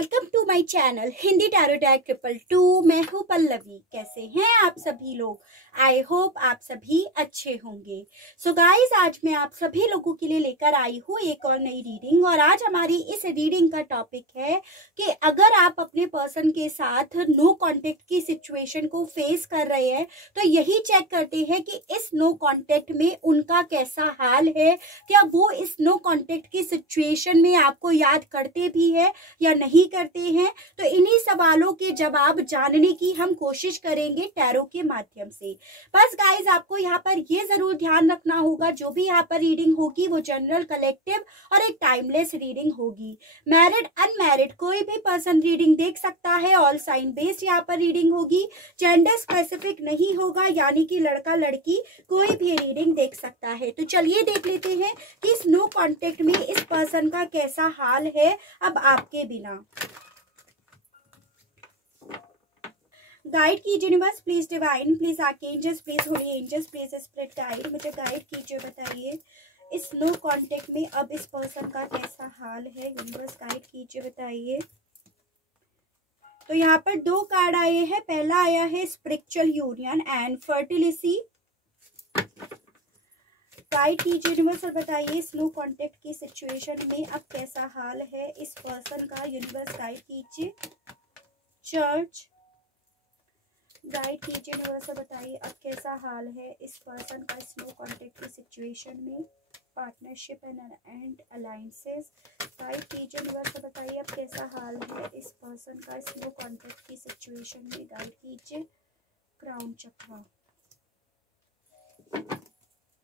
Welcome to my channel Hindi tarot deck 222। मैं हूँ पल्लवी। कैसे हैं आप सभी लोग? आई होप आप सभी अच्छे होंगे। सो गाइस, आज मैं आप सभी लोगों के लिए लेकर आई हूँ एक और नई रीडिंग। और आज हमारी इस रीडिंग का टॉपिक है कि अगर आप अपने पर्सन के साथ नो कॉन्टेक्ट की सिचुएशन को फेस कर रहे हैं तो यही चेक करते हैं कि इस नो कॉन्टेक्ट में उनका कैसा हाल है। क्या वो इस नो कॉन्टेक्ट की सिचुएशन में आपको याद करते भी है या नहीं करते हैं? तो इन्हीं सवालों के जवाब जानने की हम कोशिश करेंगे टैरो के माध्यम से। बस गाइस, आपको यहाँ पर ये जरूर ध्यान रखना होगा, जो भी यहाँ पर रीडिंग होगी वो जनरल, कलेक्टिव और एक टाइमलेस रीडिंग होगी। मैरिड अनमैरिड कोई भी पर्सन रीडिंग देख सकता है। ऑल साइन बेस्ड यहाँ पर रीडिंग होगी। जेंडर स्पेसिफिक नहीं होगा, यानी कि लड़का लड़की कोई भी रीडिंग देख सकता है। तो चलिए देख लेते हैं कि इस नो कॉन्टेक्ट में इस पर्सन का कैसा हाल है अब आपके बिना। गाइड कीजिए universe, please divine, please archangels, please holy angels, please spirit guide, मुझे गाइड कीजिए। बताइए इस नो कांटेक्ट में अब इस पर्सन का कैसा हाल है। यूनिवर्स गाइड कीजिए, बताइए। तो यहाँ पर दो कार्ड आए हैं। पहला आया है spiritual union and fertility. Guide कीजिए यूनिवर्स और बताइए इस नो कॉन्टेक्ट की सिचुएशन में अब कैसा हाल है इस पर्सन का। यूनिवर्स गाइड कीजिए। चर्च गाइड कीजिए यूनिवर्स और बताइए अब कैसा हाल है इस पर्सन का इस नो कॉन्टेक्ट की सिचुएशन में। पार्टनरशिप एंड अलायंसेस गाइड कीजिए यूनिवर्स और बताइए अब कैसा हाल है इस पर्सन का इस नो कॉन्टेक्ट की सिचुएशन में। गाइड कीजिए। क्राउन चक्र।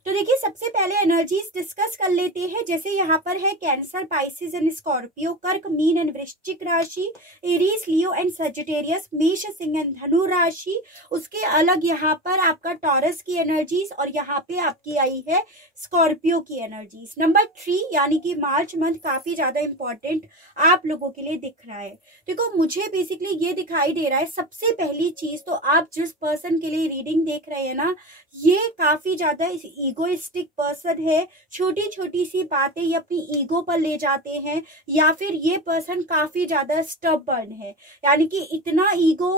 तो देखिए, सबसे पहले एनर्जीज डिस्कस कर लेते हैं। जैसे यहाँ पर है कैंसर, पाइसिस एंड स्कॉर्पियो, कर्क, मीन एंड वृश्चिक राशि, एरीज, लियो एंड सजिटेरियस, मेष, सिंह एंड धनु राशि। उसके अलग यहाँ पर आपका टॉरस की एनर्जीज और यहाँ पे आपकी आई है स्कॉर्पियो की एनर्जीज। नंबर 3 यानी कि मार्च मंथ काफी ज्यादा इंपॉर्टेंट आप लोगों के लिए दिख रहा है। देखो, मुझे बेसिकली ये दिखाई दे रहा है, सबसे पहली चीज तो आप जिस पर्सन के लिए रीडिंग देख रहे हैं ना, ये काफी ज्यादा ईगोइस्टिक पर्सन है। छोटी छोटी सी बातें ये अपनी ईगो पर ले जाते हैं, या फिर ये पर्सन काफी ज्यादा स्टबर्न है, यानी कि इतना ईगो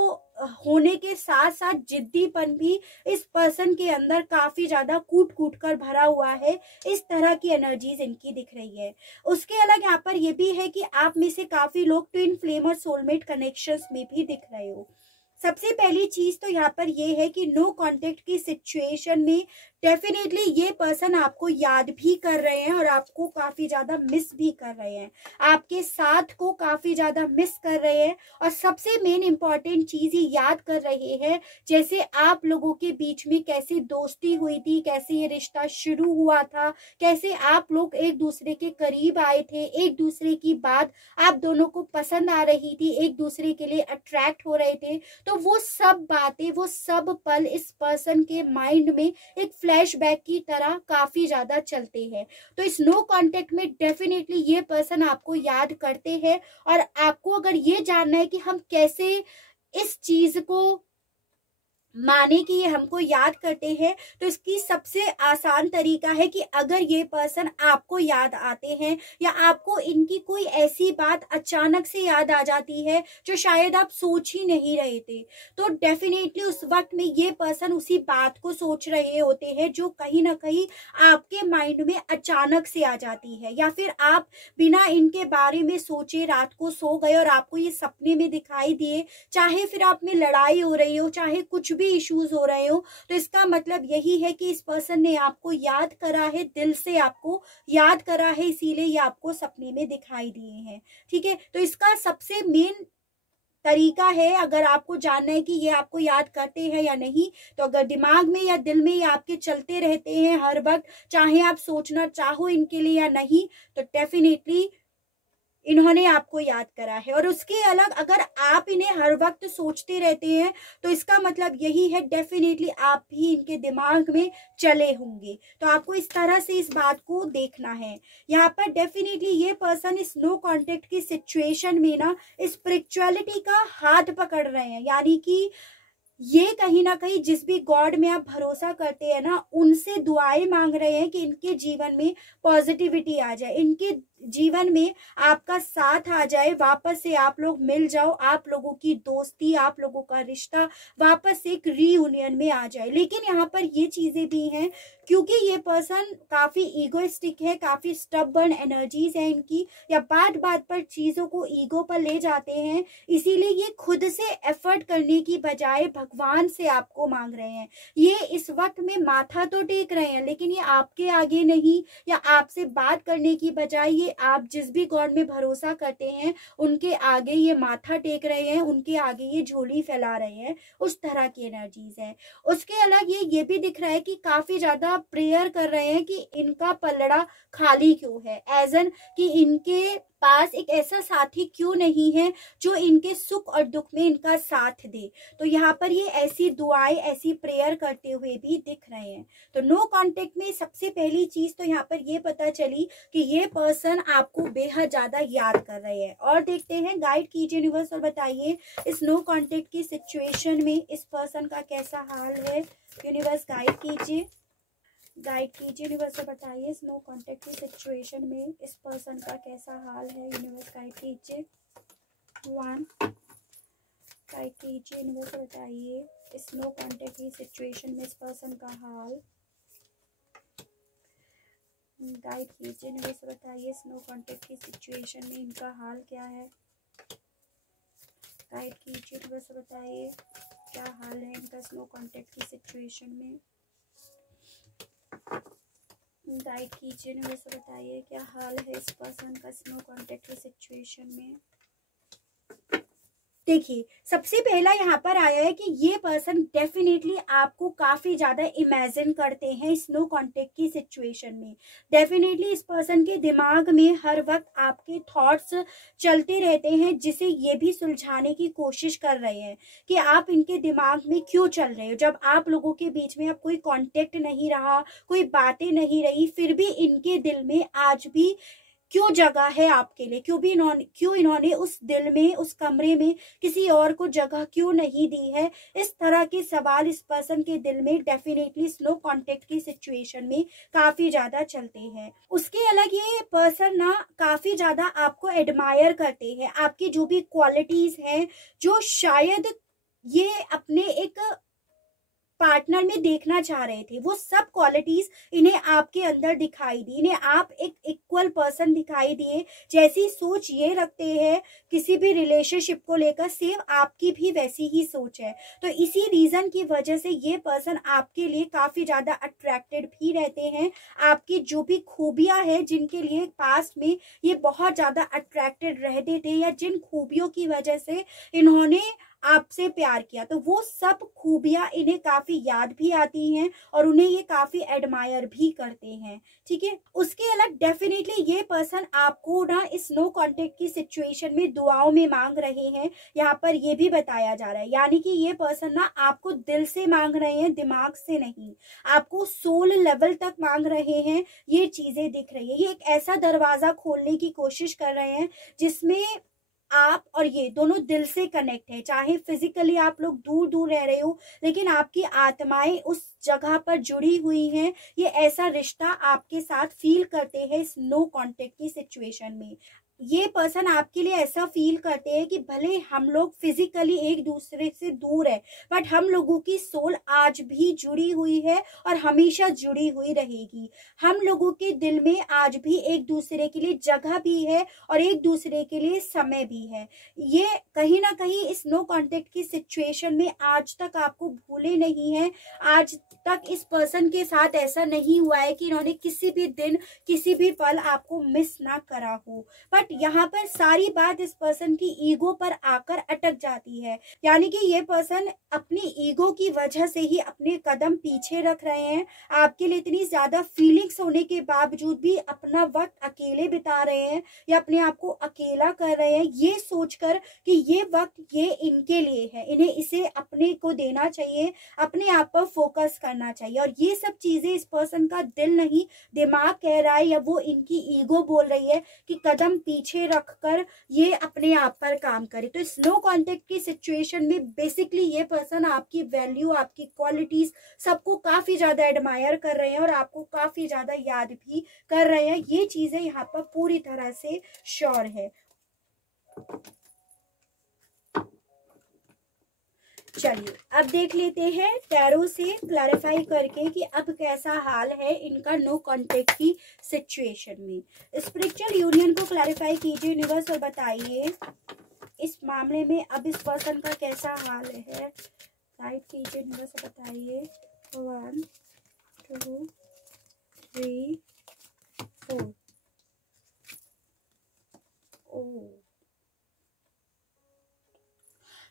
होने के साथ साथ जिद्दीपन भी इस पर्सन के अंदर काफी ज्यादा कूट कूट कर भरा हुआ है। इस तरह की एनर्जीज इनकी दिख रही है। उसके अलग यहाँ पर ये भी है कि आप में से काफी लोग ट्विन फ्लेम और सोलमेट कनेक्शंस में भी दिख रहे हो। सबसे पहली चीज तो यहाँ पर ये है कि नो कॉन्टेक्ट की सिचुएशन में डेफिनेटली ये पर्सन आपको याद भी कर रहे हैं और आपको काफी ज्यादा मिस भी कर रहे हैं, आपके साथ को काफी ज्यादा मिस कर रहे हैं। और सबसे मेन इंपॉर्टेंट चीज ये याद कर रहे हैं, जैसे आप लोगों के बीच में कैसे दोस्ती हुई थी, कैसे ये रिश्ता शुरू हुआ था, कैसे आप लोग एक दूसरे के करीब आए थे, एक दूसरे की बात आप दोनों को पसंद आ रही थी, एक दूसरे के लिए अट्रैक्ट हो रहे थे। तो वो सब बातें, वो सब पल इस पर्सन के माइंड में एक फ्लैशबैक की तरह काफी ज्यादा चलते हैं। तो इस नो कॉन्टेक्ट में डेफिनेटली ये पर्सन आपको याद करते हैं। और आपको अगर ये जानना है कि हम कैसे इस चीज को माने कि ये हमको याद करते हैं, तो इसकी सबसे आसान तरीका है कि अगर ये पर्सन आपको याद आते हैं या आपको इनकी कोई ऐसी बात अचानक से याद आ जाती है जो शायद आप सोच ही नहीं रहे थे, तो डेफिनेटली उस वक्त में ये पर्सन उसी बात को सोच रहे होते हैं जो कहीं ना कहीं आपके माइंड में अचानक से आ जाती है, या फिर आप बिना इनके बारे में सोचे रात को सो गए और आपको ये सपने में दिखाई दिए। चाहे फिर आप में लड़ाई हो रही हो, चाहे कुछ भी इश्यूज हो रहे हो, तो इसका मतलब यही है कि इस पर्सन ने आपको याद करा है, दिल से आपको याद करा है, इसीलिए ये आपको सपने में दिखाई दिए हैं। ठीक है, तो इसका सबसे मेन तरीका है, अगर आपको जानना है कि ये आपको याद करते हैं या नहीं, तो अगर दिमाग में या दिल में ये आपके चलते रहते हैं हर वक्त, चाहे आप सोचना चाहो इनके लिए या नहीं, तो डेफिनेटली इन्होंने आपको याद करा है। और उसके अलग अगर आप इन्हें हर वक्त सोचते रहते हैं, तो इसका मतलब यही है डेफिनेटली आप भी इनके दिमाग में चले होंगे। तो आपको इस तरह से इस बात को देखना है। यहाँ पर डेफिनेटली ये पर्सन इस नो कॉन्टेक्ट की सिचुएशन में ना स्पिरिचुअलिटी का हाथ पकड़ रहे हैं, यानी कि ये कहीं ना कहीं जिस भी गॉड में आप भरोसा करते हैं ना, उनसे दुआएं मांग रहे हैं कि इनके जीवन में पॉजिटिविटी आ जाए, इनके जीवन में आपका साथ आ जाए, वापस से आप लोग मिल जाओ, आप लोगों की दोस्ती, आप लोगों का रिश्ता वापस से एक रीयूनियन में आ जाए। लेकिन यहाँ पर ये चीजें भी हैं, क्योंकि ये पर्सन काफी ईगोइस्टिक है, काफी स्टबर्न एनर्जीज है इनकी, या बात बात पर चीजों को ईगो पर ले जाते हैं, इसीलिए ये खुद से एफर्ट करने की बजाय भगवान से आपको मांग रहे हैं। ये इस वक्त में माथा तो टेक रहे हैं, लेकिन ये आपके आगे नहीं, या आपसे बात करने की बजाय ये आप जिस भी गॉड में भरोसा करते हैं उनके आगे ये माथा टेक रहे हैं, उनके आगे ये झोली फैला रहे हैं, उस तरह की एनर्जीज है। उसके अलग ये भी दिख रहा है कि काफी ज्यादा प्रेयर कर रहे हैं कि इनका पलड़ा खाली क्यों है, एज एन कि इनके पास एक ऐसा साथी क्यों नहीं है जो इनके सुख और दुख में इनका साथ दे। तो यहाँ पर ये ऐसी दुआएं, ऐसी प्रेयर करते हुए भी दिख रहे हैं। तो नो कांटेक्ट में सबसे पहली चीज तो यहाँ पर ये पता चली कि ये पर्सन आपको बेहद ज्यादा याद कर रहे हैं। और देखते हैं, गाइड कीजिए यूनिवर्स और बताइए इस नो कांटेक्ट की सिचुएशन में इस पर्सन का कैसा हाल है। यूनिवर्स गाइड कीजिए, गाइड कीजिए यूनिवर्स, बताइए इस नो कांटेक्ट की सिचुएशन में इस पर्सन का कैसा हाल है। यूनिवर्स गाइड कीजिए। 1 गाइड कीजिए यूनिवर्स, बताइए इस नो कांटेक्ट की सिचुएशन में इस पर्सन का हाल। गाइड कीजिए यूनिवर्स, बताइए इस नो कांटेक्ट की सिचुएशन में इनका हाल क्या है। गाइड कीजिए यूनिवर्स, बताइए क्या हाल है इनका इस नो कांटेक्ट की सिचुएशन में। गाइड कीजिए यूनिवर्स, बताइए क्या हाल है इस पर्सन का नो कांटेक्ट की सिचुएशन में। देखिए, सबसे पहला यहाँ पर आया है कि ये पर्सन डेफिनेटली आपको काफी ज्यादा इमेजिन करते हैं इस नो कांटेक्ट की सिचुएशन में। डेफिनेटली इस पर्सन के दिमाग में हर वक्त आपके थॉट्स चलते रहते हैं, जिसे ये भी सुलझाने की कोशिश कर रहे हैं कि आप इनके दिमाग में क्यों चल रहे हो। जब आप लोगों के बीच में अब कोई कांटेक्ट नहीं रहा, कोई बातें नहीं रही, फिर भी इनके दिल में आज भी क्यों जगह है आपके लिए, क्यों इन्होंने उस दिल में, उस कमरे में किसी और को जगह क्यों नहीं दी है। इस तरह के सवाल इस पर्सन के दिल में डेफिनेटली स्लो कांटेक्ट की सिचुएशन में काफी ज्यादा चलते हैं। उसके अलग ये पर्सन ना काफी ज्यादा आपको एडमायर करते हैं, आपकी जो भी क्वालिटीज हैं जो शायद ये अपने एक पार्टनर में देखना चाह रहे थे, वो सब क्वालिटीज इन्हें आपके अंदर दिखाई दी। इन्हें आप एक इक्वल पर्सन दिखाई दिए, जैसी सोच ये रखते हैं किसी भी रिलेशनशिप को लेकर, सेम आपकी भी वैसी ही सोच है। तो इसी रीजन की वजह से ये पर्सन आपके लिए काफी ज्यादा अट्रैक्टेड भी रहते हैं। आपकी जो भी खूबियां हैं, जिनके लिए पास्ट में ये बहुत ज्यादा अट्रैक्टेड रहते थे, या जिन खूबियों की वजह से इन्होंने आपसे प्यार किया, तो वो सब खूबियां इन्हें काफी याद भी आती हैं और उन्हें ये काफी एडमायर भी करते हैं। ठीक है, उसके अलग डेफिनेटली ये पर्सन आपको ना इस नो कांटेक्ट की सिचुएशन में दुआओं में मांग रहे हैं। यहाँ पर ये भी बताया जा रहा है, यानी कि ये पर्सन ना आपको दिल से मांग रहे हैं, दिमाग से नहीं, आपको सोल लेवल तक मांग रहे हैं। ये चीजें दिख रही है, ये एक ऐसा दरवाजा खोलने की कोशिश कर रहे हैं जिसमें आप और ये दोनों दिल से कनेक्ट है। चाहे फिजिकली आप लोग दूर दूर रह रहे हो, लेकिन आपकी आत्माएं उस जगह पर जुड़ी हुई हैं। ये ऐसा रिश्ता आपके साथ फील करते हैं इस नो कांटेक्ट की सिचुएशन में। ये पर्सन आपके लिए ऐसा फील करते हैं कि भले हम लोग फिजिकली एक दूसरे से दूर है, बट हम लोगों की सोल आज भी जुड़ी हुई है और हमेशा जुड़ी हुई रहेगी। हम लोगों के दिल में आज भी एक दूसरे के लिए जगह भी है और एक दूसरे के लिए समय भी है। ये कहीं ना कहीं इस नो कांटेक्ट की सिचुएशन में आज तक आपको भूले नहीं है। आज तक इस पर्सन के साथ ऐसा नहीं हुआ है कि इन्होंने किसी भी दिन, किसी भी पल आपको मिस ना करा हो। बट यहाँ पर सारी बात इस पर्सन की ईगो पर आकर अटक जाती है, यानी कि ये पर्सन अपनी ईगो की वजह से ही अपने कदम पीछे रख रहे हैं। आपके लिए इतनी ज्यादा फीलिंग्स होने के बावजूद भी अपना वक्त अकेले बिता रहे हैं या अपने आप को अकेला कर रहे हैं, ये सोचकर कि ये वक्त ये इनके लिए है, इन्हें इसे अपने को देना चाहिए, अपने आप पर फोकस करना चाहिए। और ये सब चीजें इस पर्सन का दिल नहीं, दिमाग कह रहा है या वो इनकी ईगो बोल रही है कि कदम पीछे रखकर ये अपने आप पर काम करे। तो इस नो कॉन्टेक्ट की सिचुएशन में बेसिकली ये पर्सन आपकी वैल्यू, आपकी क्वालिटीज सबको काफी ज्यादा एडमायर कर रहे हैं और आपको काफी ज्यादा याद भी कर रहे हैं। ये चीजें यहाँ पर पूरी तरह से श्योर है। चलिए अब देख लेते हैं टैरो से क्लैरिफाई करके कि अब कैसा हाल है इनका नो कॉन्टेक्ट की सिचुएशन में। स्पिरिचुअल यूनियन को क्लैरिफाई कीजिए यूनिवर्स और बताइए इस मामले में अब इस पर्सन का कैसा हाल है। गाइड कीजिए यूनिवर्स और बताइए। 1 2 3 4।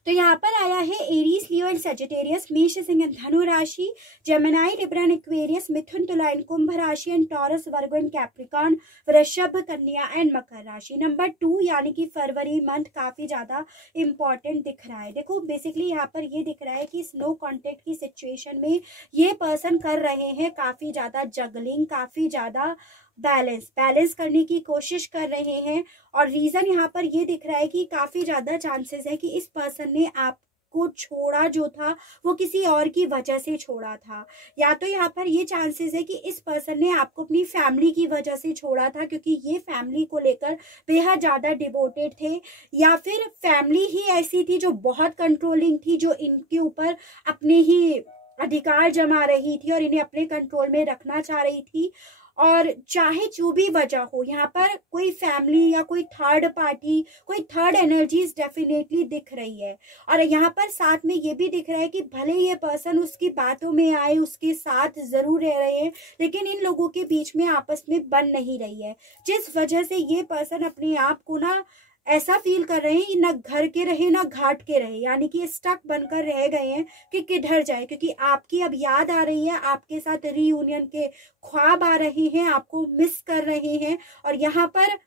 तो यहाँ पर आया है एरीज, लियो एंड सजिटेरियस, मेष, सिंह एंड धनु राशि, जेमिनी, लिब्रा एंड एक्वेरियस, मिथुन, तुला एंड कुंभ राशि and taurus, Virgo and Capricorn, वृषभ, कन्या एंड मकर राशि। नंबर 2 यानी कि फरवरी मंथ काफी ज्यादा इंपॉर्टेंट दिख रहा है। देखो बेसिकली यहाँ पर ये दिख रहा है कि स्नो कॉन्टेक्ट की सिचुएशन में ये पर्सन कर रहे हैं काफी ज्यादा जगलिंग, काफी ज्यादा बैलेंस करने की कोशिश कर रहे हैं। और रीजन यहाँ पर ये दिख रहा है कि काफी ज्यादा चांसेस है कि इस पर्सन ने आपको छोड़ा जो था वो किसी और की वजह से छोड़ा था, या तो यहाँ पर ये चांसेस है कि इस पर्सन ने आपको अपनी फैमिली की वजह से छोड़ा था क्योंकि ये फैमिली को लेकर बेहद ज्यादा डिवोटेड थे, या फिर फैमिली ही ऐसी थी जो बहुत कंट्रोलिंग थी, जो इनके ऊपर अपने ही अधिकार जमा रही थी और इन्हें अपने कंट्रोल में रखना चाह रही थी। और चाहे जो भी वजह हो, यहाँ पर कोई फैमिली या कोई थर्ड पार्टी, कोई थर्ड एनर्जीज डेफिनेटली दिख रही है। और यहाँ पर साथ में ये भी दिख रहा है कि भले ये पर्सन उसकी बातों में आए, उसके साथ जरूर रह रहे हैं, लेकिन इन लोगों के बीच में आपस में बन नहीं रही है, जिस वजह से ये पर्सन अपने आप को ना ऐसा फील कर रहे हैं ना घर के रहे ना घाट के रहे, यानी कि स्टक बनकर रह गए हैं कि किधर जाए, क्योंकि आपकी अब याद आ रही है, आपके साथ रीयूनियन के ख्वाब आ रहे हैं, आपको मिस कर रहे हैं। और यहाँ पर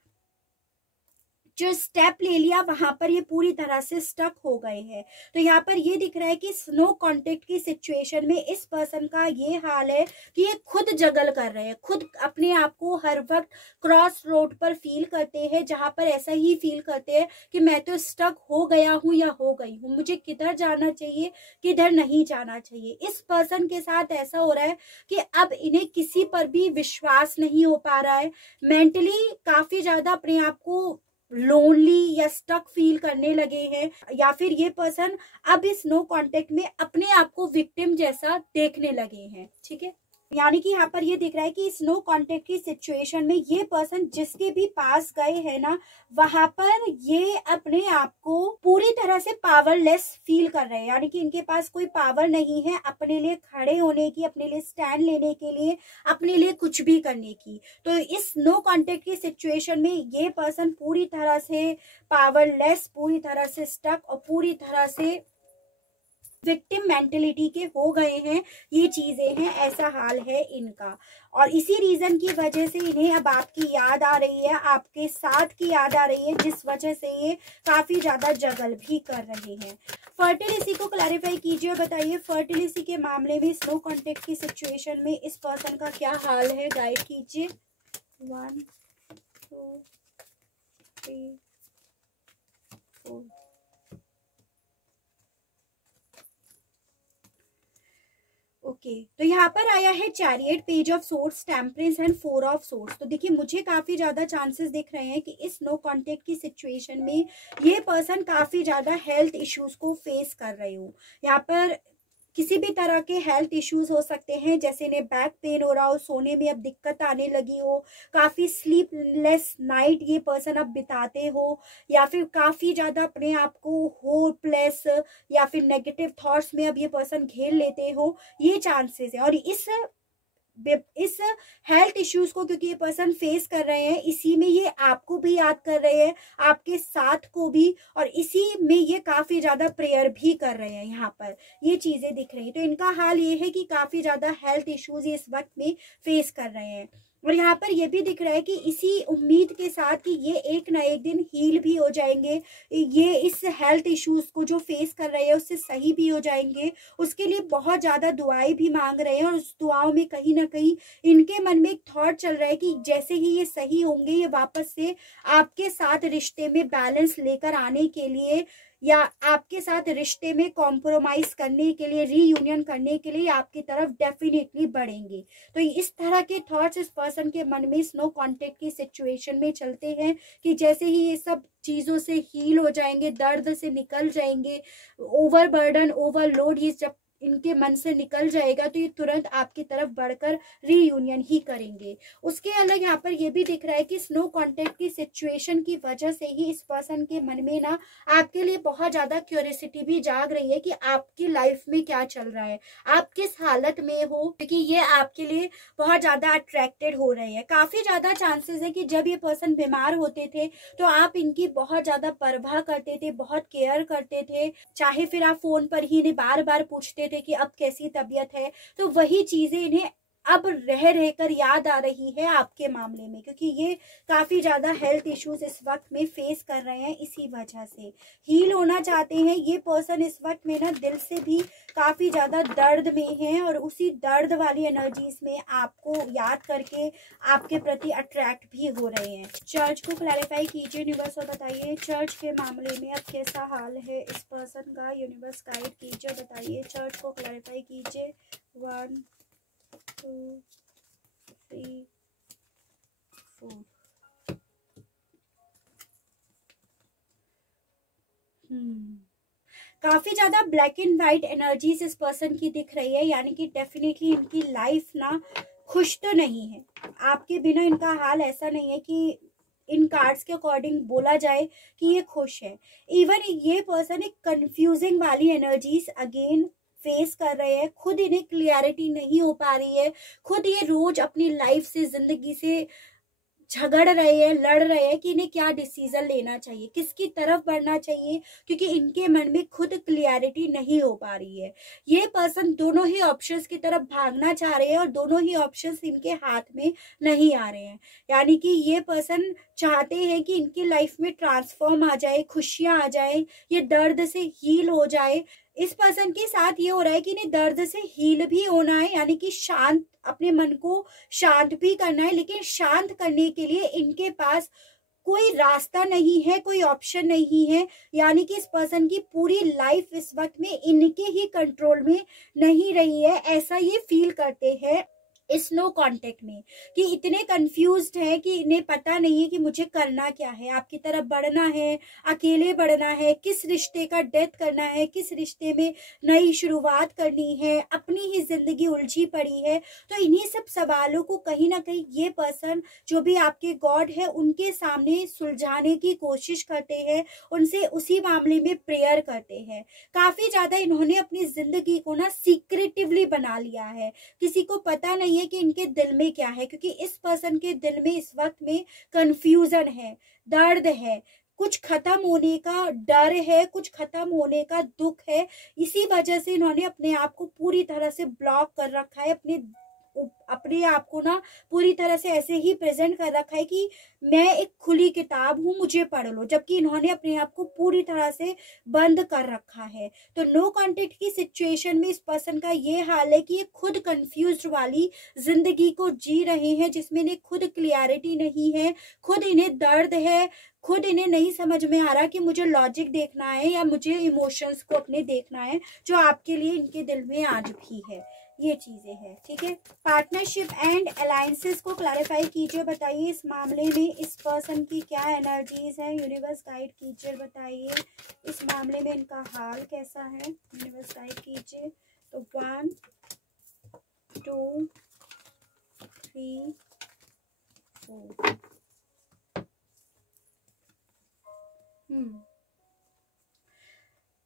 जो स्टेप ले लिया वहां पर ये पूरी तरह से स्टक हो गए हैं। तो यहाँ पर ये दिख रहा है कि स्नो कॉन्टेक्ट की सिचुएशन में इस पर्सन का ये हाल है कि ये खुद जगल कर रहे हैं, खुद अपने आप को हर वक्त क्रॉस रोड पर फील करते हैं, जहां पर ऐसा ही फील करते हैं कि मैं तो स्टक हो गया हूं या हो गई हूं, मुझे किधर जाना चाहिए किधर नहीं जाना चाहिए। इस पर्सन के साथ ऐसा हो रहा है कि अब इन्हें किसी पर भी विश्वास नहीं हो पा रहा है, मेंटली काफी ज्यादा अपने आप को लोनली या स्टक फील करने लगे हैं, या फिर ये पर्सन अब इस नो कॉन्टेक्ट में अपने आप को विक्टिम जैसा देखने लगे हैं। ठीक है, यानी कि यहाँ पर ये दिख रहा है कि इस नो कॉन्टेक्ट की सिचुएशन में ये पर्सन जिसके भी पास गए हैं ना, वहां पर ये अपने आप को पूरी तरह से पावरलेस फील कर रहे हैं, यानी कि इनके पास कोई पावर नहीं है अपने लिए खड़े होने की, अपने लिए स्टैंड लेने के लिए, अपने लिए कुछ भी करने की। तो इस नो कॉन्टेक्ट की सिचुएशन में ये पर्सन पूरी तरह से पावरलेस, पूरी तरह से स्टक और पूरी तरह से विक्टिम मेंटेलिटी के हो गए हैं। ये चीजें हैं, ऐसा हाल है इनका। और इसी रीजन की वजह से इन्हें अब आपकी याद आ रही है, आपके साथ की याद आ रही है, जिस वजह से ये काफी ज्यादा जगल भी कर रहे हैं। फर्टिलिटी को क्लैरिफाई कीजिए, बताइए फर्टिलिटी के मामले में स्नो कॉन्टेक्ट की सिचुएशन में इस पर्सन का क्या हाल है, गाइड कीजिए। 1 2 3 4। ओके, तो यहाँ पर आया है chariot, page of swords, temperance and 4 of swords. तो देखिए मुझे काफी ज्यादा चांसेस दिख रहे हैं कि इस नो कॉन्टेक्ट की सिचुएशन में ये पर्सन काफी ज्यादा हेल्थ इश्यूज को फेस कर रहे हो। यहाँ पर किसी भी तरह के हेल्थ इश्यूज हो सकते हैं, जैसे इन्हें बैक पेन हो रहा हो, सोने में अब दिक्कत आने लगी हो, काफी स्लीपलेस नाइट ये पर्सन अब बिताते हो, या फिर काफी ज्यादा अपने आप को होपलेस या फिर नेगेटिव थॉट्स में अब ये पर्सन घेर लेते हो, ये चांसेस है। और इस हेल्थ इश्यूज को क्योंकि ये पर्सन फेस कर रहे हैं, इसी में ये आपको भी याद कर रहे हैं, आपके साथ को भी, और इसी में ये काफी ज्यादा प्रेयर भी कर रहे हैं। यहाँ पर ये चीजें दिख रही हैं। तो इनका हाल ये है कि काफी ज्यादा हेल्थ इश्यूज ये इस वक्त में फेस कर रहे हैं। और यहाँ पर ये भी दिख रहा है कि इसी उम्मीद के साथ कि ये एक ना एक दिन हील भी हो जाएंगे, ये इस हेल्थ इश्यूज को जो फेस कर रहे हैं उससे सही भी हो जाएंगे, उसके लिए बहुत ज़्यादा दुआएं भी मांग रहे हैं। और उस दुआओं में कहीं ना कहीं इनके मन में एक थॉट चल रहा है कि जैसे ही ये सही होंगे, ये वापस से आपके साथ रिश्ते में बैलेंस लेकर आने के लिए या आपके साथ रिश्ते में कॉम्प्रोमाइज करने के लिए, रीयूनियन करने के लिए आपकी तरफ डेफिनेटली बढ़ेंगे। तो इस तरह के थॉट्स इस पर्सन के मन में इस नो कांटेक्ट की सिचुएशन में चलते हैं कि जैसे ही ये सब चीज़ों से हील हो जाएंगे, दर्द से निकल जाएंगे, ओवरबर्डन, ओवरलोड ये जब इनके मन से निकल जाएगा तो ये तुरंत आपकी तरफ बढ़कर रीयूनियन ही करेंगे। उसके अलग यहाँ पर ये भी दिख रहा है कि स्नो कांटेक्ट की सिचुएशन की वजह से ही इस पर्सन के मन में ना आपके लिए बहुत ज़्यादा क्यूरियोसिटी भी जाग रही है कि आपकी लाइफ में क्या चल रहा है, आप किस हालत में हो, क्योंकि ये आपके लिए बहुत ज़्यादा अट्रैक्टेड हो रहे हैं। काफ़ी ज़्यादा चांसेस है कि जब ये पर्सन बीमार होते थे तो आप इनकी बहुत ज़्यादा परवाह करते थे, बहुत केयर करते थे, चाहे फिर आप फ़ोन पर ही इन्हें बार बार पूछते थे कि अब कैसी तबीयत है। तो वही चीजें इन्हें अब रह कर याद आ रही है आपके मामले में, क्योंकि ये काफी ज्यादा हेल्थ इश्यूज इस वक्त में फेस कर रहे हैं। इसी वजह से हील होना चाहते हैं ये पर्सन इस वक्त में ना, दिल से भी काफी ज्यादा दर्द में है और उसी दर्द वाली एनर्जीज में आपको याद करके आपके प्रति अट्रैक्ट भी हो रहे हैं। चर्च को क्लैरिफाई कीजिए यूनिवर्स और बताइए चर्च के मामले में अब कैसा हाल है इस पर्सन का। यूनिवर्स गाइड कीजिए, बताइए चर्च को क्लैरिफाई कीजिए। 1 2 3 4। काफी ज्यादा ब्लैक एंड व्हाइट एनर्जीज इस पर्सन की दिख रही है, यानी कि डेफिनेटली इनकी लाइफ ना खुश तो नहीं है। आपके बिना इनका हाल ऐसा नहीं है कि इन कार्ड्स के अकॉर्डिंग बोला जाए कि ये खुश है। इवन ये पर्सन एक कंफ्यूजिंग वाली एनर्जीज अगेन फेस कर रहे हैं। खुद इन्हें क्लियरिटी नहीं हो पा रही है, खुद ये रोज अपनी लाइफ से, जिंदगी से झगड़ रहे हैं, लड़ रहे हैं कि इन्हें क्या डिसीजन लेना चाहिए, किसकी तरफ बढ़ना चाहिए, क्योंकि इनके मन में खुद क्लियरिटी नहीं हो पा रही है। ये पर्सन दोनों ही ऑप्शंस की तरफ भागना चाह रहे हैं और दोनों ही ऑप्शंस इनके हाथ में नहीं आ रहे हैं। यानी कि ये पर्सन चाहते हैं कि इनकी लाइफ में ट्रांसफॉर्म आ जाए, खुशियां आ जाए, ये दर्द से हील हो जाए। इस पर्सन के साथ ये हो रहा है कि इन्हें दर्द से हील भी होना है, यानी कि शांत, अपने मन को शांत भी करना है, लेकिन शांत करने के लिए इनके पास कोई रास्ता नहीं है, कोई ऑप्शन नहीं है। यानी कि इस पर्सन की पूरी लाइफ इस वक्त में इनके ही कंट्रोल में नहीं रही है, ऐसा ये फील करते हैं इस नो कांटेक्ट में, कि इतने कंफ्यूज्ड है कि इन्हें पता नहीं है कि मुझे करना क्या है, आपकी तरफ बढ़ना है, अकेले बढ़ना है, किस रिश्ते का डेथ करना है, किस रिश्ते में नई शुरुआत करनी है, अपनी ही जिंदगी उलझी पड़ी है। तो इन्हीं सब सवालों को कहीं ना कहीं ये पर्सन, जो भी आपके गॉड है, उनके सामने सुलझाने की कोशिश करते हैं, उनसे उसी मामले में प्रेयर करते हैं। काफी ज्यादा इन्होंने अपनी जिंदगी को ना सीक्रेटिवली बना लिया है, किसी को पता नहीं कि इनके दिल में क्या है, क्योंकि इस पर्सन के दिल में इस वक्त में कंफ्यूजन है, दर्द है, कुछ खत्म होने का डर है, कुछ खत्म होने का दुख है। इसी वजह से इन्होंने अपने आप को पूरी तरह से ब्लॉक कर रखा है, अपने आप को ना पूरी तरह से ऐसे ही प्रेजेंट कर रखा है कि मैं एक खुली किताब हूं, मुझे पढ़ लो, जबकि इन्होंने अपने आप को पूरी तरह से बंद कर रखा है। तो नो कांटेक्ट की सिचुएशन में इस पर्सन का ये हाल है कि ये खुद कंफ्यूज्ड वाली जिंदगी को जी रहे हैं, जिसमें इन्हें खुद क्लियरिटी नहीं है, खुद इन्हें दर्द है, खुद इन्हें नहीं समझ में आ रहा कि मुझे लॉजिक देखना है या मुझे इमोशंस को अपने देखना है, जो आपके लिए इनके दिल में आज भी है। ये चीजें हैं, ठीक है। पार्टनरशिप एंड अलायंसेस को क्लैरिफाई कीजिए, बताइए इस मामले में इस पर्सन की क्या एनर्जीज है। यूनिवर्स गाइड कीजिए, बताइए इस मामले में इनका हाल कैसा है। यूनिवर्स गाइड कीजिए। तो 1 2 3 4।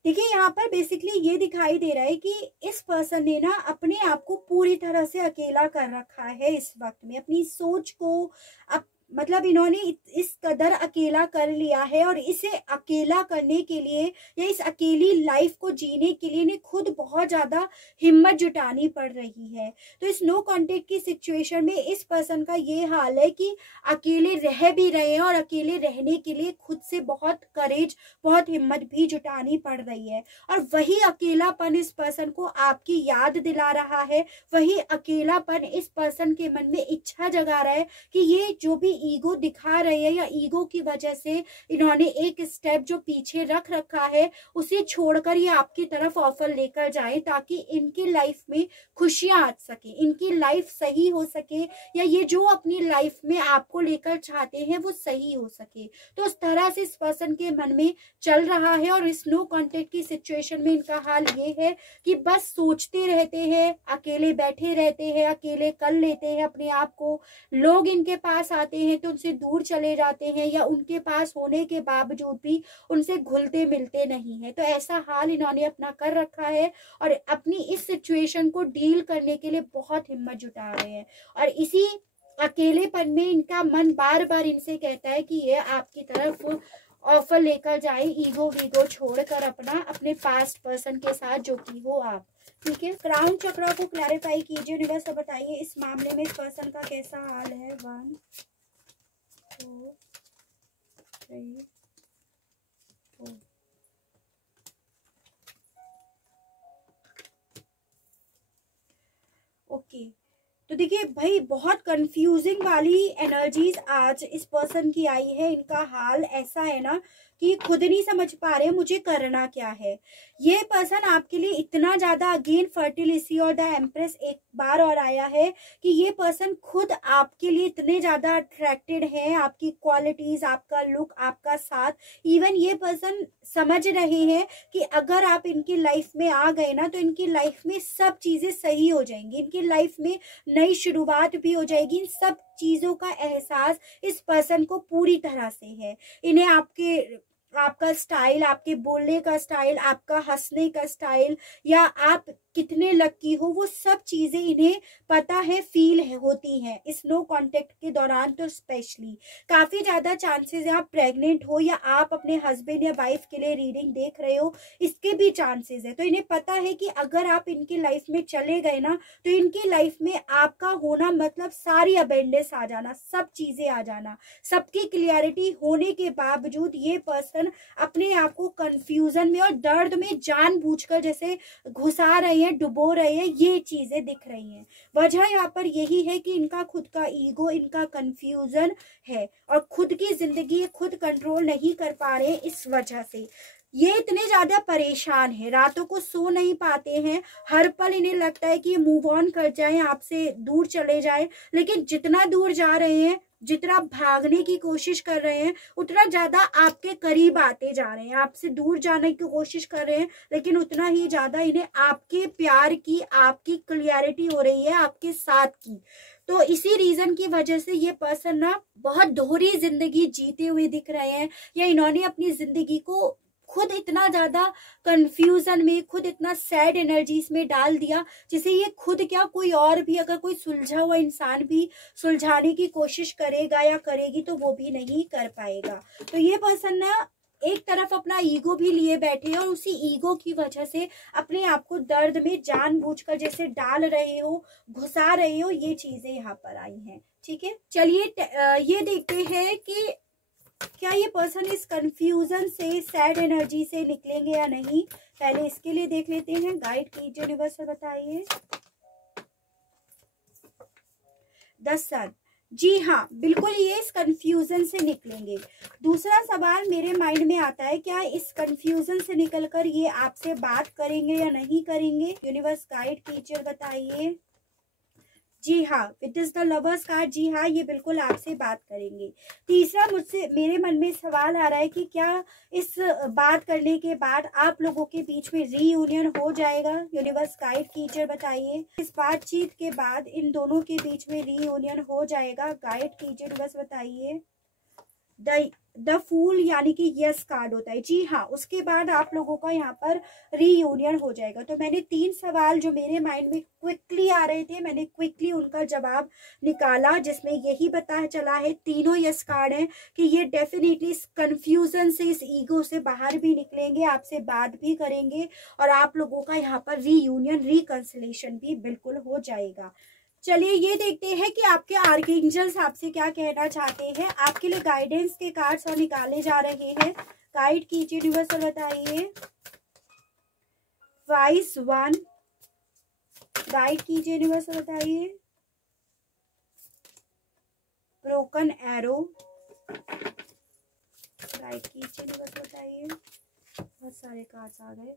देखिए यहाँ पर बेसिकली ये दिखाई दे रहा है कि इस पर्सन ने ना अपने आप को पूरी तरह से अकेला कर रखा है इस वक्त में, अपनी सोच को, मतलब इन्होंने इस कदर अकेला कर लिया है, और इसे अकेला करने के लिए या इस अकेली लाइफ को जीने के लिए इन्हें खुद बहुत ज़्यादा हिम्मत जुटानी पड़ रही है। तो इस नो कांटेक्ट की सिचुएशन में इस पर्सन का ये हाल है कि अकेले रह भी रहे हैं और अकेले रहने के लिए खुद से बहुत करेज, बहुत हिम्मत भी जुटानी पड़ रही है। और वही अकेलापन इस पर्सन को आपकी याद दिला रहा है, वही अकेलापन इस पर्सन के मन में इच्छा जगा रहा है कि ये जो भी ईगो दिखा रहे हैं या ईगो की वजह से इन्होंने एक स्टेप जो पीछे रख रखा है उसे छोड़कर ये आपकी तरफ ऑफर लेकर जाए, ताकि इनकी लाइफ में खुशियां आ सके, इनकी लाइफ सही हो सके, या ये जो अपनी लाइफ में आपको लेकर चाहते हैं वो सही हो सके। तो उस तरह से इस पर्सन के मन में चल रहा है। और इस नो कांटेक्ट की सिचुएशन में इनका हाल ये है कि बस सोचते रहते हैं, अकेले बैठे रहते हैं, अकेले कर लेते हैं अपने आप को। लोग इनके पास आते हैं तो उनसे दूर चले जाते हैं, या उनके पास होने के बावजूद भी उनसे घुलते मिलते नहीं है। तो ऐसा हाल इन्होंने अपना कर रखा है और अपनी इस सिचुएशन को डील करने के लिए बहुत हिम्मत जुटा रहे हैं। और इसी अकेलेपन में इनका मन बार बार इनसे कहता है कि ये आपकी तरफ ऑफर लेकर जाए, ईगो वीगो छोड़कर अपने पास्ट पर्सन के साथ जो कि हो आप। ठीक है, क्राउन चक्र को क्लैरिफाई कीजिए यूनिवर्स, बताइए इस मामले में इस पर्सन का कैसा हाल है। 1 2 3 4। ओके, तो देखिए भाई बहुत कंफ्यूजिंग वाली एनर्जीज आज इस पर्सन की आई है। इनका हाल ऐसा है ना कि खुद नहीं समझ पा रहे मुझे करना क्या है। ये पर्सन आपके लिए इतना ज्यादा, अगेन फर्टिलिटी और द एम्प्रेस एक बार और आया है कि ये पर्सन खुद आपके लिए इतने ज्यादा अट्रैक्टेड है, आपकी क्वालिटीज, आपका लुक, आपका साथ। इवन ये पर्सन समझ रहे हैं कि अगर आप इनकी लाइफ में आ गए ना तो इनकी लाइफ में सब चीजें सही हो जाएंगी, इनकी लाइफ में नई शुरुआत भी हो जाएगी। इन सब चीजों का एहसास इस पर्सन को पूरी तरह से है। इन्हें आपका स्टाइल, आपके बोलने का स्टाइल, आपका हंसने का स्टाइल, या आप कितने लकी हो, वो सब चीजें इन्हें पता है, फील है, होती हैं इस नो कांटेक्ट के दौरान। तो स्पेशली काफी ज्यादा चांसेस है आप प्रेग्नेंट हो, या आप अपने हस्बैंड या वाइफ के लिए रीडिंग देख रहे हो, इसके भी चांसेस है। तो इन्हें पता है कि अगर आप इनकी लाइफ में चले गए ना तो इनकी लाइफ में आपका होना मतलब सारी अबेंडेंस आ जाना, सब चीजें आ जाना, सबकी क्लियरिटी होने के बावजूद ये पर्सन अपने आप को कंफ्यूजन में और दर्द में जानबूझकर जैसे घुसा रहे हैं, डुबो रहे हैं, ये चीजें दिख रही हैं। वजह यहाँ पर यही है कि इनका खुद का ईगो, इनका कंफ्यूजन है और खुद की जिंदगी खुद कंट्रोल नहीं कर पा रहे। इस वजह से ये इतने ज्यादा परेशान है, रातों को सो नहीं पाते हैं, हर पल इन्हें लगता है कि मूव ऑन कर जाएं, आपसे दूर चले जाएं। लेकिन जितना दूर जा रहे हैं, जितना भागने की कोशिश कर रहे हैं, उतना ज्यादा आपके करीब आते जा रहे हैं। आपसे दूर जाने की कोशिश कर रहे हैं, लेकिन उतना ही ज्यादा इन्हें आपके प्यार की, आपकी क्लियरिटी हो रही है, आपके साथ की। तो इसी रीजन की वजह से ये पर्सन ना बहुत दोहरी जिंदगी जीते हुए दिख रहे हैं, या इन्होंने अपनी जिंदगी को खुद इतना ज्यादा कंफ्यूजन में, खुद इतना सैड एनर्जीज में डाल दिया, जिसे ये खुद क्या, कोई और भी, अगर कोई सुलझा हुआ इंसान भी सुलझाने की कोशिश करेगा या करेगी तो वो भी नहीं कर पाएगा। तो ये पर्सन ना एक तरफ अपना ईगो भी लिए बैठे हैं और उसी ईगो की वजह से अपने आप को दर्द में जानबूझकर जैसे डाल रहे हो, घुसा रहे हो, ये चीजें यहाँ पर आई हैं। ठीक है, चलिए ये देखते हैं कि क्या ये पर्सन इस कंफ्यूजन से, सैड एनर्जी से निकलेंगे या नहीं। पहले इसके लिए देख लेते हैं, गाइड कीजिए यूनिवर्स, बताइए। 10 सन, जी हाँ बिल्कुल ये इस कंफ्यूजन से निकलेंगे। दूसरा सवाल मेरे माइंड में आता है, क्या इस कंफ्यूजन से निकलकर ये आपसे बात करेंगे या नहीं करेंगे। यूनिवर्स गाइड कीजिए, बताइए। जी हाँ, with is the lovers card, जी हाँ ये बिल्कुल आपसे बात करेंगे। तीसरा मेरे मन में सवाल आ रहा है कि क्या इस बात करने के बाद आप लोगों के बीच में रीयूनियन हो जाएगा। यूनिवर्स गाइड कीजिए, बताइए। इस बातचीत के बाद इन दोनों के बीच में रीयूनियन हो जाएगा। गाइड कीजिए यूनिवर्स, बताइए। द फूल यानी कि यस कार्ड होता है। जी हाँ, उसके बाद आप लोगों का यहाँ पर रीयूनियन हो जाएगा। तो मैंने 3 सवाल जो मेरे माइंड में क्विकली आ रहे थे, मैंने क्विकली उनका जवाब निकाला, जिसमें यही पता चला है, तीनों यस कार्ड हैं कि ये डेफिनेटली इस कंफ्यूजन से, इस ईगो से बाहर भी निकलेंगे, आपसे बात भी करेंगे और आप लोगों का यहाँ पर रीयूनियन, रिकंसिलेशन भी बिल्कुल हो जाएगा। चलिए ये देखते हैं कि आपके आर्कएंजल्स आपसे क्या कहना चाहते हैं। आपके लिए गाइडेंस के कार्ड्स और निकाले जा रहे हैं। गाइड कीजिए यूनिवर्सल, बताइए। वाइस 1 गाइड कीजिए यूनिवर्सल, बताइए। ब्रोकन एरो गाइड कीजिए यूनिवर्सल, बताइए। बहुत सारे कार्ड्स आ गए।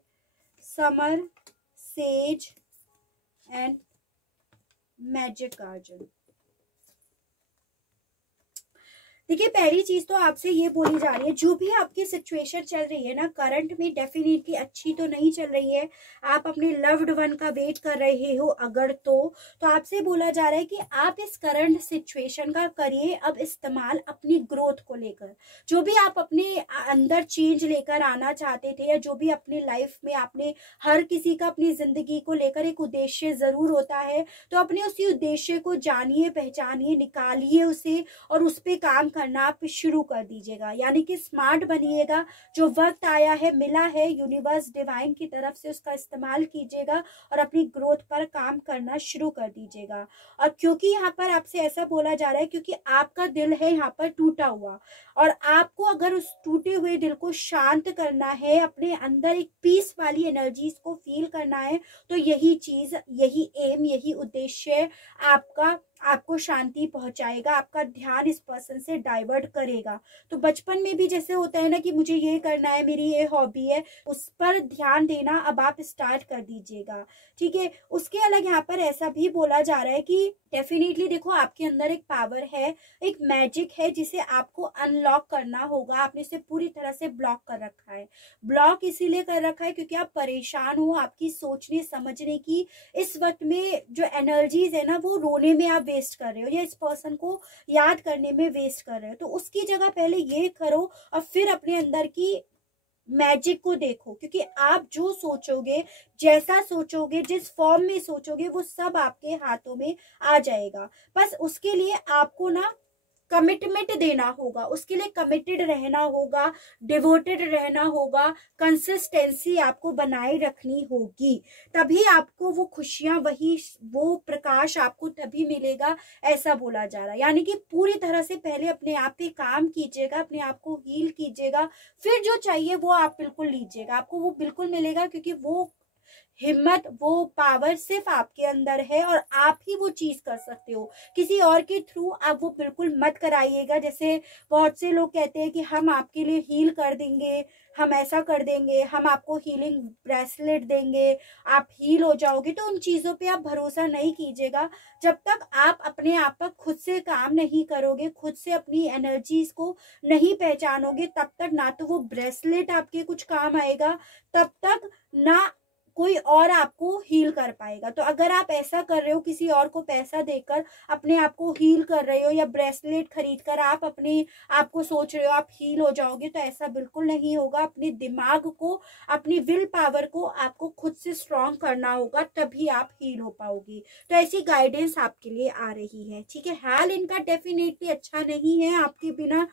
Summer, says and magic guardian. देखिए, पहली चीज तो आपसे ये बोली जा रही है, जो भी आपकी सिचुएशन चल रही है ना करंट में, डेफिनेटली अच्छी तो नहीं चल रही है। आप अपने लव्ड वन का वेट कर रहे हो अगर तो आपसे बोला जा रहा है कि आप इस करंट सिचुएशन का करिए अब इस्तेमाल अपनी ग्रोथ को लेकर। जो भी आप अपने अंदर चेंज लेकर आना चाहते थे, या जो भी अपनी लाइफ में आपने, हर किसी का अपनी जिंदगी को लेकर एक उद्देश्य जरूर होता है, तो अपने उसी उद्देश्य को जानिए, पहचानिए, निकालिए उसे और उस पर काम करना आप शुरू कर दीजिएगा। यानी कि स्मार्ट बनिएगा। जो वक्त आया है, मिला है यूनिवर्स डिवाइन की तरफ से, उसका इस्तेमाल कीजिएगा और अपनी ग्रोथ पर काम करना शुरू कर दीजिएगा। और क्योंकि यहाँ पर आपसे ऐसा बोला जा रहा है, क्योंकि आपका दिल है यहाँ पर टूटा हुआ, और आपको अगर उस टूटे हुए दिल को शांत करना है, अपने अंदर एक पीस वाली एनर्जीज को फील करना है, तो यही चीज, यही एम, यही उद्देश्य आपको शांति पहुंचाएगा, आपका ध्यान इस पर्सन से डाइवर्ट करेगा। तो बचपन में भी जैसे होता है ना कि मुझे ये करना है, मेरी ये हॉबी है, उस पर ध्यान देना अब आप स्टार्ट कर दीजिएगा। ठीक है। उसके अलग यहाँ पर ऐसा भी बोला जा रहा है कि डेफिनेटली देखो, आपके अंदर एक पावर है, एक मैजिक है, जिसे आपको अनलॉक करना होगा। आपने इसे पूरी तरह से ब्लॉक कर रखा है। ब्लॉक इसीलिए कर रखा है क्योंकि आप परेशान हो, आपकी सोचने समझने की इस वक्त में जो एनर्जीज है ना, वो रोने में आप वेस्ट कर रहे हो, या इस पर्सन को याद करने में वेस्ट कर रहे हो। तो उसकी जगह पहले ये करो और फिर अपने अंदर की मैजिक को देखो, क्योंकि आप जो सोचोगे, जैसा सोचोगे, जिस फॉर्म में सोचोगे, वो सब आपके हाथों में आ जाएगा। बस उसके लिए आपको ना कमिटमेंट देना होगा, उसके लिए कमिटेड रहना होगा, डिवोटेड रहना होगा, कंसिस्टेंसी आपको बनाए रखनी होगी, तभी आपको वो खुशियां, वो प्रकाश आपको तभी मिलेगा, ऐसा बोला जा रहा है। यानी कि पूरी तरह से पहले अपने आप पे काम कीजिएगा, अपने आप को हील कीजिएगा, फिर जो चाहिए वो आप बिल्कुल लीजिएगा, आपको वो बिल्कुल मिलेगा, क्योंकि वो हिम्मत, वो पावर सिर्फ आपके अंदर है और आप ही वो चीज कर सकते हो। किसी और के थ्रू आप वो बिल्कुल मत कराइएगा। जैसे बहुत से लोग कहते हैं कि हम आपके लिए हील कर देंगे, हम ऐसा कर देंगे, हम आपको हीलिंग ब्रेसलेट देंगे, आप हील हो जाओगे। तो उन चीजों पे आप भरोसा नहीं कीजिएगा। जब तक आप अपने आप पर खुद से काम नहीं करोगे, खुद से अपनी एनर्जीज को नहीं पहचानोगे, तब तक ना तो वो ब्रेसलेट आपके कुछ काम आएगा, तब तक ना कोई और आपको हील कर पाएगा। तो अगर आप ऐसा कर रहे हो, किसी और को पैसा देकर अपने आप को हील कर रहे हो, या ब्रेसलेट खरीद कर आप अपने आप को सोच रहे हो आप हील हो जाओगे, तो ऐसा बिल्कुल नहीं होगा। अपने दिमाग को, अपनी विल पावर को आपको खुद से स्ट्रॉन्ग करना होगा, तभी आप हील हो पाओगे। तो ऐसी गाइडेंस आपके लिए आ रही है। ठीक है। हाल इनका डेफिनेटली अच्छा नहीं है आपके बिना,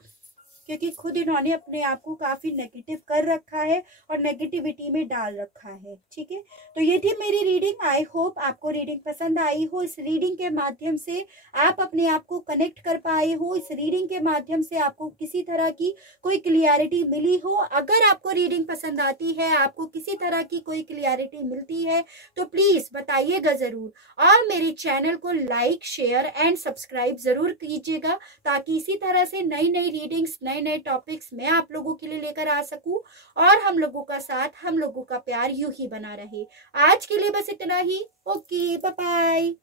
क्योंकि खुद इन्होंने अपने आप को काफी नेगेटिव कर रखा है और नेगेटिविटी में डाल रखा है। ठीक है। तो ये थी मेरी रीडिंग। आई होप आपको रीडिंग पसंद आई हो। इस रीडिंग के माध्यम से आप अपने आप को कनेक्ट कर पाए हो, इस रीडिंग के माध्यम से आपको किसी तरह की कोई क्लियरिटी मिली हो। अगर आपको रीडिंग पसंद आती है, आपको किसी तरह की कोई क्लियरिटी मिलती है, तो प्लीज बताइएगा जरूर, और मेरे चैनल को लाइक, शेयर एंड सब्सक्राइब जरूर कीजिएगा, ताकि इसी तरह से नई नई रीडिंग्स, नए नए टॉपिक्स मैं आप लोगों के लिए लेकर आ सकूं, और हम लोगों का साथ, हम लोगों का प्यार यूं ही बना रहे। आज के लिए बस इतना ही। Okay, bye bye.